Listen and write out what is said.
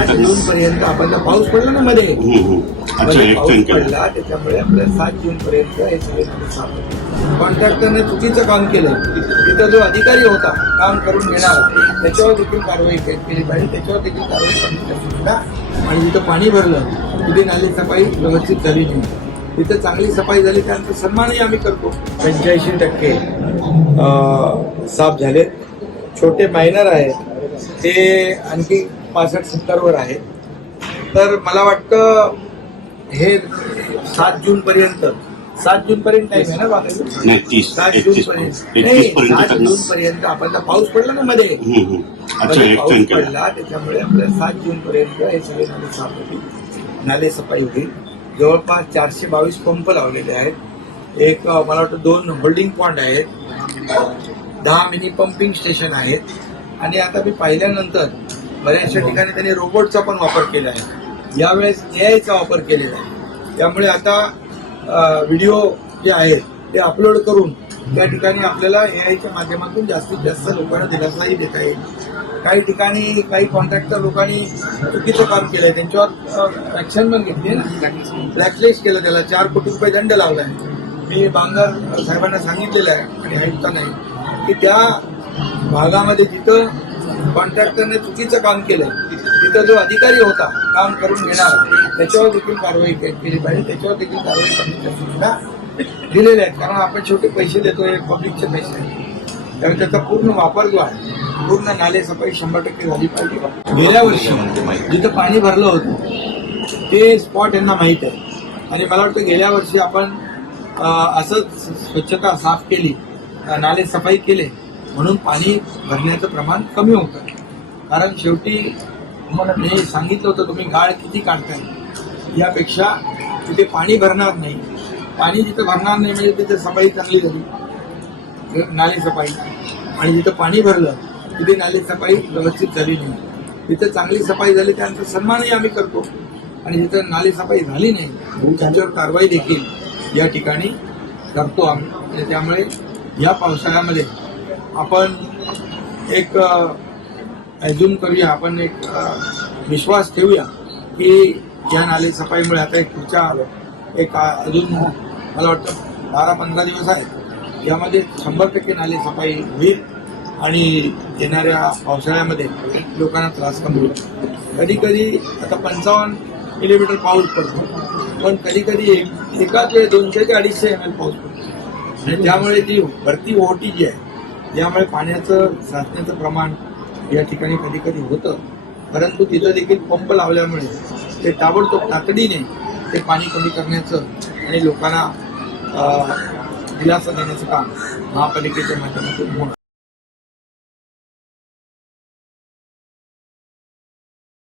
आठ जून पर्यंत आपण पाऊस पडला ना मध्ये. मध्ये एक्सटेंड पाऊस केलं पडला त्याच्यामुळे आपल्याला सात जून पर्यंत हे सगळे. कॉन्ट्रॅक्टरने चुकीचं काम केलं. तिथं जो अधिकारी होता काम करून घेणार त्याच्यावर देखील कारवाई के- केली पाहिजे. त्याच्यावर देखील कारवाई सूचना आणि जिथं पाणी भरलं तिथे नाली सफाई व्यवस्थित झाली नाही. तिथं चांगली सफाई झाली त्यानंतर सन्मानही आम्ही करतो. पंच्याऐंशी टक्के साफ झाले छोटे मायनर आहेत. ते आणखी पासष्ट सत्तरवर आहे. तर मला वाटतं हे सात जून पर्यंत सात जून पर्यंत आहे ना बाकी? नाही सात जून एकतीस पर्यंत. एकतीस नाही सात करणार. जून पर्यंत. आपण पाऊस पडला ना मध्ये. हम्म, हम्म. अच्छा मध्ये पाऊस पडला त्याच्यामुळे आपल्याला सात जून पर्यंत हे सगळे नाले साफ होतील. नाले सफाई होतील. जवळपास चारशे बावीस पंप लावलेले आहेत. एक मला वाटतं दोन होल्डिंग पॉइंट आहेत. दहा मिनी पंपिंग स्टेशन आहेत. आणि आता मी पाहिल्यानंतर बऱ्याचशा ठिकाणी त्यांनी रोबोटचा पण वापर केला आहे. यावेळेस एआयचा वापर केलेला आहे. त्यामुळे आता व्हिडिओ जे आहेत ते अपलोड करून त्या ठिकाणी आपल्याला एआयच्या माध्यमातून जास्तीत जास्त लोकांना दिलासाही देता येईल. काही ठिकाणी काही कॉन्ट्रॅक्टर लोकांनी चुकीचं काम केलंय. त्यांच्यावर ऍक्शन पण घेतली ना. ब्लॅकलिस्ट केलं त्याला. चार कोटी रुपये दंड लावलाय मी बांगर साहेबांना सांगितलेलं आहे आणि आयुक्तांना की त्या भागामध्ये जिथं कॉन्ट्रॅक्टरने चुकीचं काम केलं तिथं जो अधिकारी होता काम करून घेणार त्याच्यावर देखील कारवाई केली पाहिजे. त्याच्यावर देखील कारवाई करण्याच्या सूचना दिलेल्या आहेत. कारण आपण शेवटी पैसे देतोय पब्लिकचे पैसे त्यामुळे त्याचा पूर्ण वापर जो आहे पूर्ण नाले सफाई शंभर टक्के झाली पाहिजे. गेल्या वर्षी जिथं पाणी भरलं होतं ते स्पॉट यांना माहीत आहे. आणि मला वाटतं गेल्या वर्षी आपण असंच स्वच्छता साफ केली नाले सफाई केले म्हणून पाणी भरण्याचं प्रमाण कमी होतं. कारण शेवटी मी सांगितलं होतं तुम्ही गाळ किती काढताय यापेक्षा तिथे पाणी भरणार नाही. पाणी जिथं भरणार नाही म्हणजे तिथे सफाई चांगली झाली. नाली सफाई. आणि जिथं पाणी भरलं तिथे नाली सफाई व्यवस्थित झाली नाही. तिथं चांगली सफाई झाली त्यानंतर सन्मानही आम्ही करतो. आणि जिथं नाली सफाई झाली नाही त्यांच्यावर कारवाई देखील या ठिकाणी करतो आम्ही. त्यामुळे या पावसाळ्यामध्ये आपण एक अजून करूया आपण एक विश्वास ठेवूया की या नाले सफाईमुळे आता एक पुढच्या एक अजून मला वाटतं बारा पंधरा दिवस आहेत. यामध्ये शंभर टक्के नाले सफाई होईल आणि येणाऱ्या पावसाळ्यामध्ये लोकांना त्रास कमी होईल. कधी कधी आता पंचावन्न मिलीमीटर पाऊस पडतो पण कधी कधी एकाच वेळी दोनशे ते अडीचशे एम एल पाऊस पडतो. आणि त्यामुळे जी भरती ओहोटी जी आहे यामुळे पाण्याचं साचण्याचं प्रमाण या ठिकाणी कधी कधी होतं. परंतु तिथं देखील पंप लावल्यामुळे ते ताबडतोब तातडीने ते पाणी कमी करण्याचं आणि लोकांना दिलासा देण्याचं काम महापालिकेच्या माध्यमातून होणार.